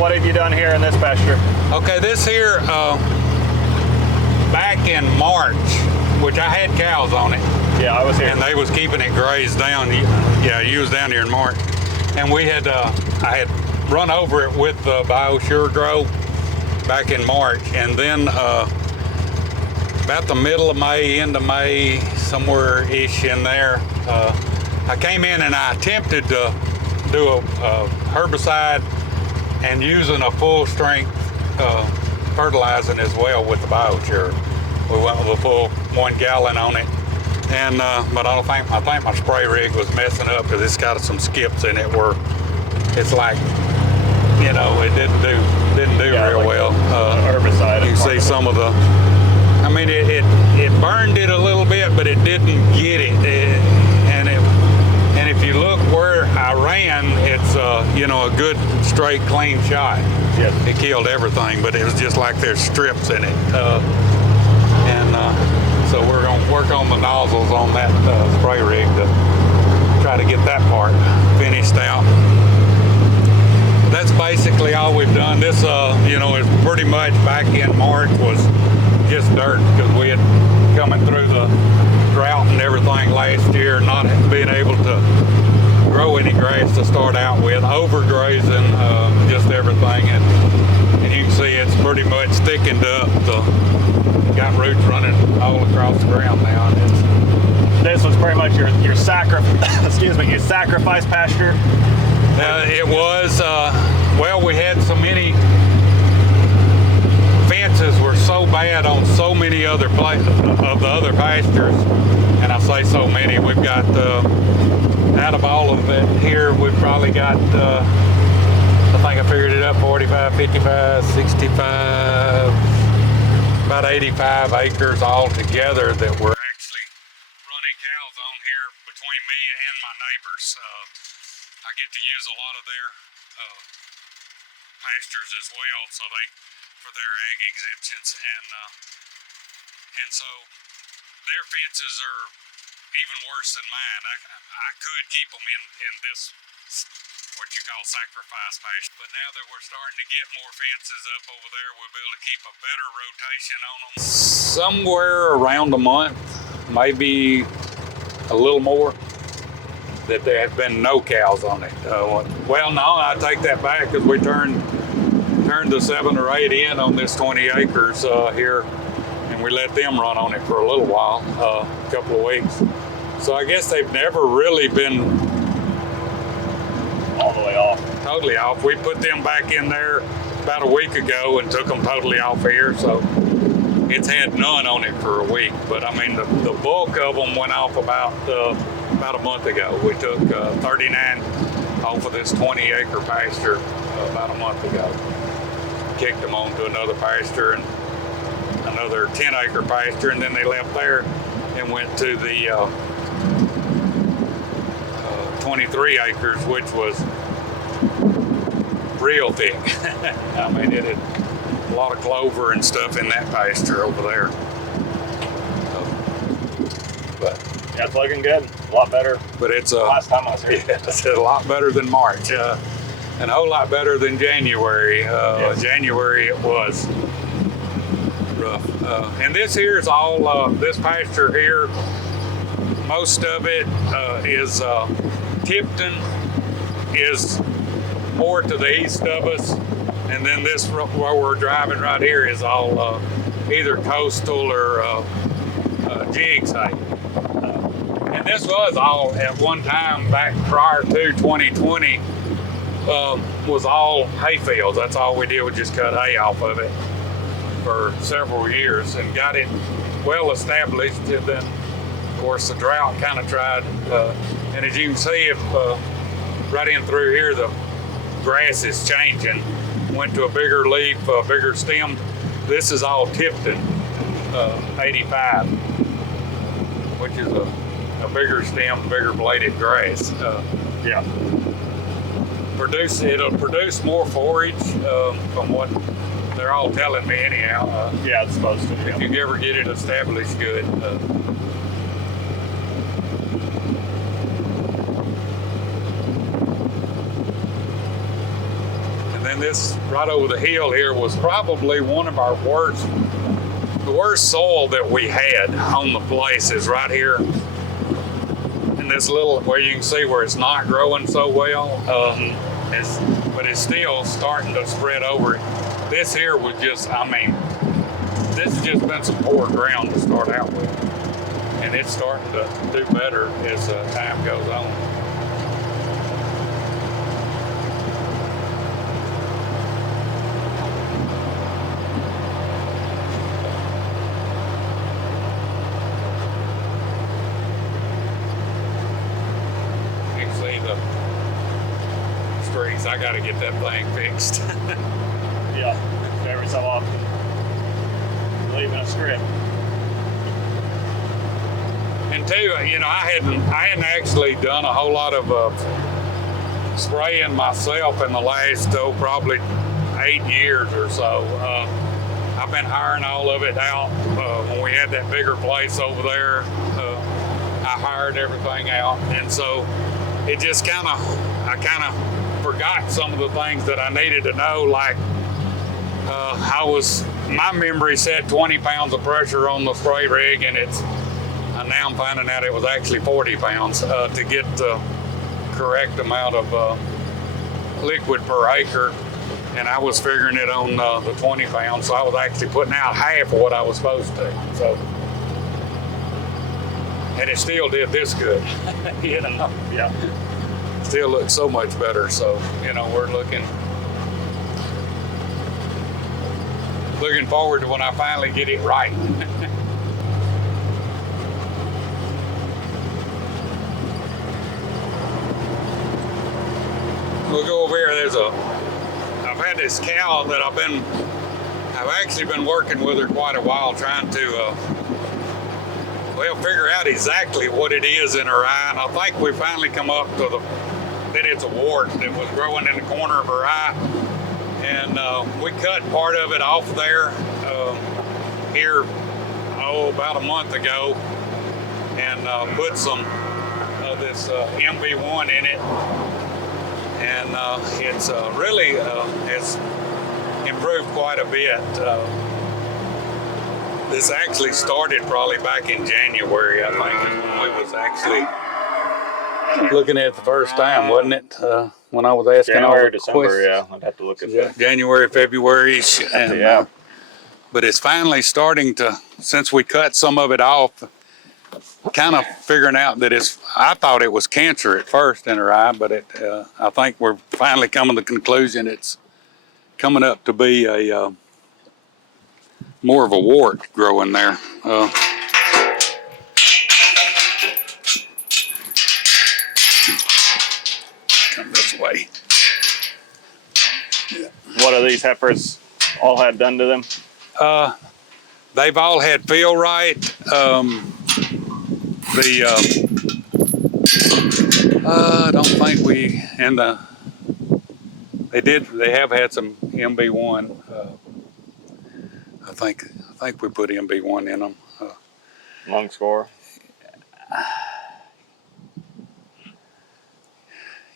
what have you done here in this pasture? Okay, this here, back in March, which I had cows on it. Yeah, I was here. And they was keeping it grazed down. Yeah, you was down here in March. And we had, I had run over it with the BioSure Grow back in March. And then about the middle of May, end of May, somewhere-ish in there, I came in and I attempted to do a herbicide and using a full-strength fertilizing as well with the BioSure. We went with a full 1 gallon on it. And but I think my spray rig was messing up because it's got some skips in it where it's like, you know, it didn't do real like well. Herbicide. You see some of the, I mean, it burned it a little bit, but it didn't get it. And if you look where I ran, it's you know, a good straight clean shot. Yes. It killed everything, but it was just like there's strips in it. So we're going to work on the nozzles on that spray rig to try to get that part finished out. That's basically all we've done. This, you know, is pretty much back in March was just dirt because we had coming through the drought and everything last year, not being able to grow any grass to start out with, overgrazing just everything, and you can see it's pretty much thickened up. Got roots running all across the ground now. This was pretty much your your sacrifice pasture. It was. Well, we had so many fences were so bad on so many other places of the other pastures, and I say so many. We've got out of all of it here, we've probably got. I think I figured it up: 45, 55, 65. About 85 acres altogether that we're actually running cows on here between me and my neighbors. I get to use a lot of their pastures as well, so for their ag exemptions, and so their fences are even worse than mine. I could keep them in this, what you call sacrifice pasture. But now that we're starting to get more fences up over there, we'll be able to keep a better rotation on them. Somewhere around a month, maybe a little more, that there have been no cows on it. Well, no, I take that back because we turned the 7 or 8 in on this 20 acres here, and we let them run on it for a little while, a couple of weeks. So I guess they've never really been all the way off. Totally off. We put them back in there about a week ago and took them totally off here, so it's had none on it for a week. But I mean, the bulk of them went off about a month ago. We took 39 off of this 20-acre pasture about a month ago. Kicked them on to another pasture and another 10-acre pasture, and then they left there and went to the 23 acres, which was real thick. I mean, it had a lot of clover and stuff in that pasture over there. But yeah, it's looking good. A lot better. But it's last time I was here. Yeah, it's a lot better than March. And a whole lot better than January. Yes. January it was rough. And this here is all this pasture here. Most of it is Tipton is more to the east of us, and then this where we're driving right here is all either coastal or jigs hay. And this was all at one time back prior to 2020 was all hay fields. That's all we did, was just cut hay off of it for several years and got it well established. And then of course the drought kind of tried, and as you can see, if right in through here the grass is changing, went to a bigger leaf, a bigger stem. This is all Tipton 85, which is a bigger stem, bigger bladed grass. Yeah. It'll produce more forage from what they're all telling me anyhow. Yeah, it's supposed to. If you ever get it established good. and this right over the hill here was probably one of our the worst soil that we had on the place is right here in this little, where you can see where it's not growing so well, but it's still starting to spread over. This here was just, I mean, this has just been some poor ground to start out with, and it's starting to do better as time goes on. You can see the streaks. I got to get that thing fixed. Yeah, every so often, leaving a strip. And two, you know, I hadn't actually done a whole lot of spraying myself in the last probably 8 years or so. I've been hiring all of it out. When we had that bigger place over there, I hired everything out, and so it just I kind of forgot some of the things that I needed to know, like. My memory said 20 pounds of pressure on the spray rig, and now I'm finding out it was actually 40 pounds to get the correct amount of liquid per acre, and I was figuring it on the 20 pounds, so I was actually putting out half of what I was supposed to. So, and it still did this good. You know, Yeah. Still looks so much better. So, you know, we're looking forward to when I finally get it right. We'll go over here. I've had this cow that I've actually been working with her quite a while, trying to, figure out exactly what it is in her eye. And I think we finally come up to that it's a wart that was growing in the corner of her eye. And we cut part of it off there here, about a month ago, and put some of this MB1 in it. And it's really has improved quite a bit. This actually started probably back in January, I think, is when we was actually looking at it the first time, wasn't it? When I was asking all the December, questions. yeah. I'd have to look at that. January, February-ish. And, Yeah. But it's finally starting to, since we cut some of it off, kind of figuring out that I thought it was cancer at first in her eye, but I think we're finally coming to the conclusion it's coming up to be a more of a wart growing there. Come this way. What are these heifers all had done to them? They've all had feel right. I don't think they have had some MB1. I think we put MB1 in them. Lung score?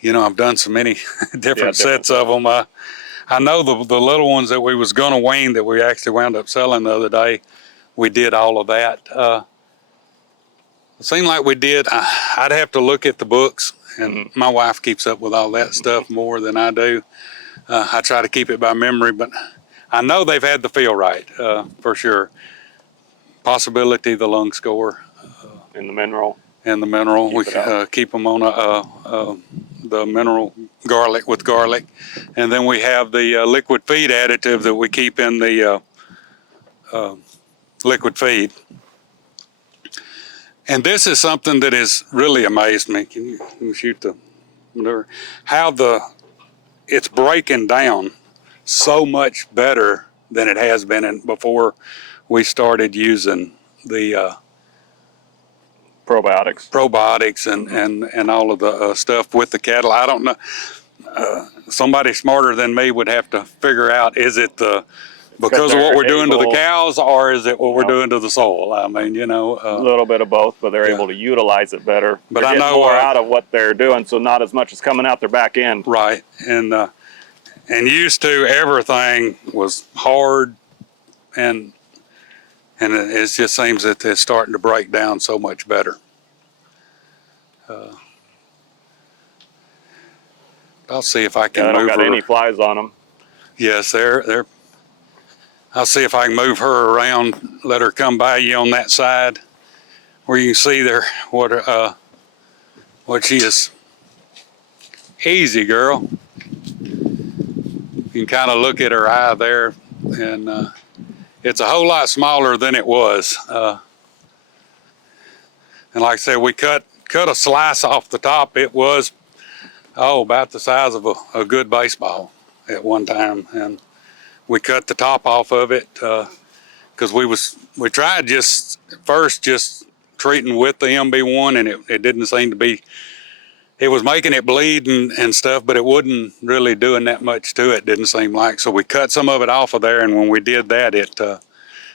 You know, I've done so many different sets of them. I know the little ones that we was going to wean that we actually wound up selling the other day, we did all of that. It seemed like we did. I'd have to look at the books, and my wife keeps up with all that stuff more than I do. I try to keep it by memory, but I know they've had the feel right, for sure. Possibility, the lung score. In the mineral? And the mineral. We keep them on the mineral garlic with garlic. And then we have the liquid feed additive that we keep in the liquid feed. And this is something that has really amazed me. Can you shoot the manure? How it's breaking down so much better than it has been before we started using the probiotics and all of the stuff with the cattle. I don't know. Somebody smarter than me would have to figure out, is it because of what we're doing to the cows, or is it what we're doing to the soil? I mean, you know. A little bit of both, but they're able to utilize it better. But they're I know more out of what they're doing, so not as much is coming out their back end. Right, and and used to everything was hard, and it just seems that it's starting to break down so much better. I'll see if I can I don't move got her. any flies on them. Yes, they're. I'll see if I can move her around. Let her come by you on that side, where you can see there what she is. Easy, girl. You can kind of look at her eye there, and it's a whole lot smaller than it was. And like I said, we cut a slice off the top. It was about the size of a good baseball at one time, and we cut the top off of it because we tried just treating with the MB1, and it didn't seem to be. It was making it bleed and stuff, but it wasn't really doing that much to it, didn't seem like. So we cut some of it off of there, and when we did that,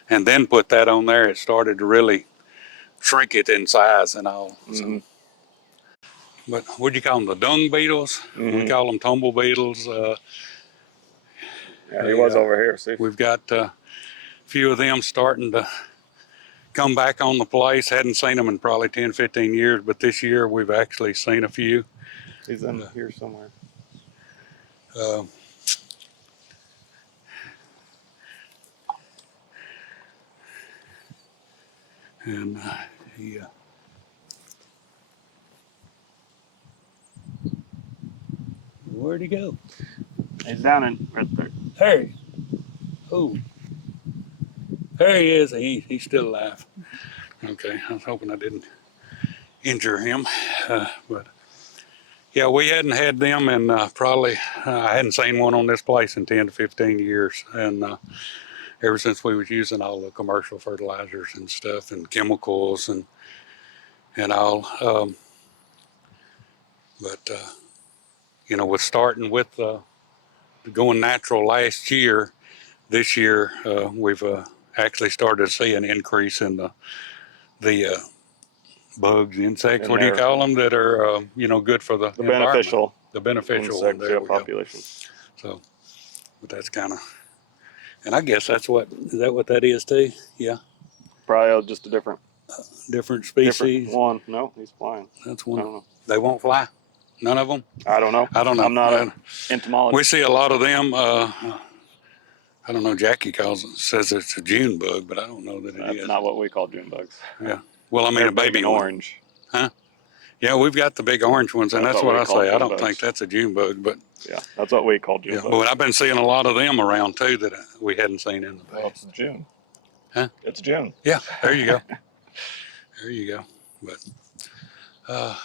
and then put that on there, it started to really shrink it in size and all. Mm-hmm. So, but what do you call them? The dung beetles? Mm-hmm. We call them tumble beetles. Yeah, he was over here. See, We've got a few of them starting to come back on the place. Hadn't seen them in probably 10, 15 years, but this year we've actually seen a few. he's in here somewhere. And where'd he go? He's down in right there. Hey, oh, there he is. He's still alive. Okay, I was hoping I didn't injure him, but yeah, we hadn't had them, and probably I hadn't seen one on this place in 10 to 15 years, and ever since we was using all the commercial fertilizers and stuff and chemicals and all. But with starting with going natural last year, this year we've actually started to see an increase in the bugs, insects. What do you call them that are good for the beneficial, the beneficial insect one, there we population. Go. So, but that's kind of, and I guess is that what that is too? Yeah. Probably just a different species. Different one. No, he's flying. That's one. I don't know. They won't fly. None of them. I don't know. I'm not an entomologist. We see a lot of them. I don't know. Jackie says it's a June bug, but I don't know that it is. That's not what we call June bugs. Yeah. Well, I mean, a baby one. Orange. Huh? Yeah, we've got the big orange ones, and that's what I say. I don't think that's a June bug, but yeah, that's what we call June bugs. But I've been seeing a lot of them around too that we hadn't seen in the past. Well, it's June. Huh? It's June. Yeah. There you go. There you go. But